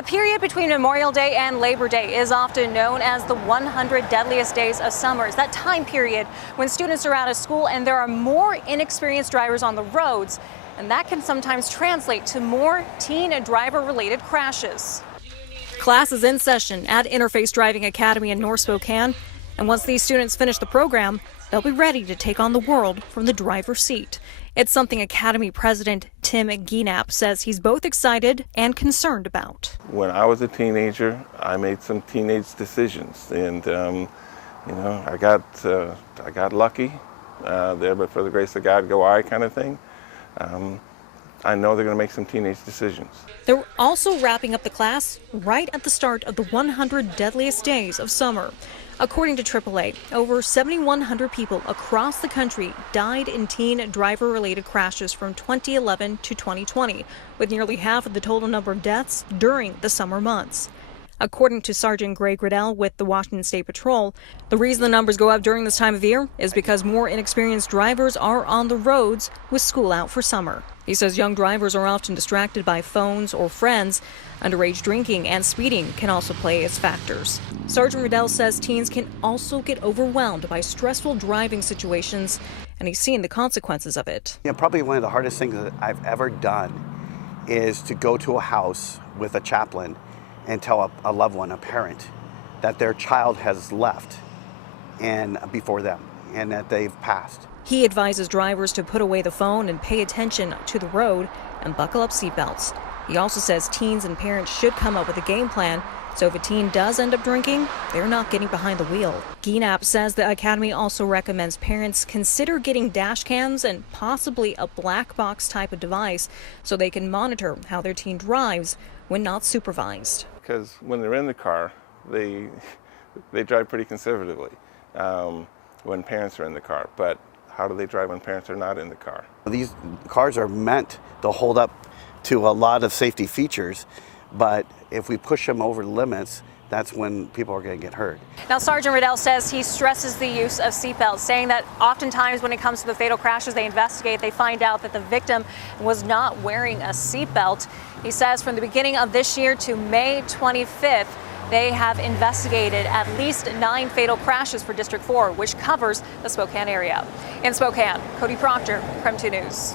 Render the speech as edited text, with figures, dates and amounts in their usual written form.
The period between Memorial Day and Labor Day is often known as the 100 deadliest days of summer. It's that time period when students are out of school and there are more inexperienced drivers on the roads, and that can sometimes translate to more teen and driver-related crashes. Class is in session at Interface Driving Academy in North Spokane, and once these students finish the program, they'll be ready to take on the world from the driver's seat. It's something Academy President Tim Gienap says he's both excited and concerned about. When I was a teenager, I made some teenage decisions, and I got lucky there, but for the grace of God, go I kind of thing. I know they're going to make some teenage decisions. They're also wrapping up the class right at the start of the 100 deadliest days of summer. According to AAA, over 7,100 people across the country died in teen driver-related crashes from 2011 to 2020, with nearly half of the total number of deaths during the summer months. According to Sergeant Greg Riddell with the Washington State Patrol, the reason the numbers go up during this time of year is because more inexperienced drivers are on the roads with school out for summer. He says young drivers are often distracted by phones or friends. Underage drinking and speeding can also play as factors. Sergeant Riddell says teens can also get overwhelmed by stressful driving situations, and he's seen the consequences of it. Probably one of the hardest things that I've ever done is to go to a house with a chaplain and tell a loved one, a parent, that their child has left and before them and that they've passed. He advises drivers to put away the phone and pay attention to the road and buckle up seatbelts. He also says teens and parents should come up with a game plan, so if a teen does end up drinking, they're not getting behind the wheel. Gienap says the Academy also recommends parents consider getting dash cams and possibly a black box type of device so they can monitor how their teen drives when not supervised. Because when they're in the car, they drive pretty conservatively when parents are in the car. But how do they drive when parents are not in the car? These cars are meant to hold up to a lot of safety features, but if we push them over limits, that's when people are going to get hurt. Now, Sergeant Riddell says he stresses the use of seatbelts, saying that oftentimes when it comes to the fatal crashes they investigate, they find out that the victim was not wearing a seatbelt. He says from the beginning of this year to May 25th, they have investigated at least 9 fatal crashes for District 4, which covers the Spokane area. In Spokane, Cody Proctor, KREM 2 News.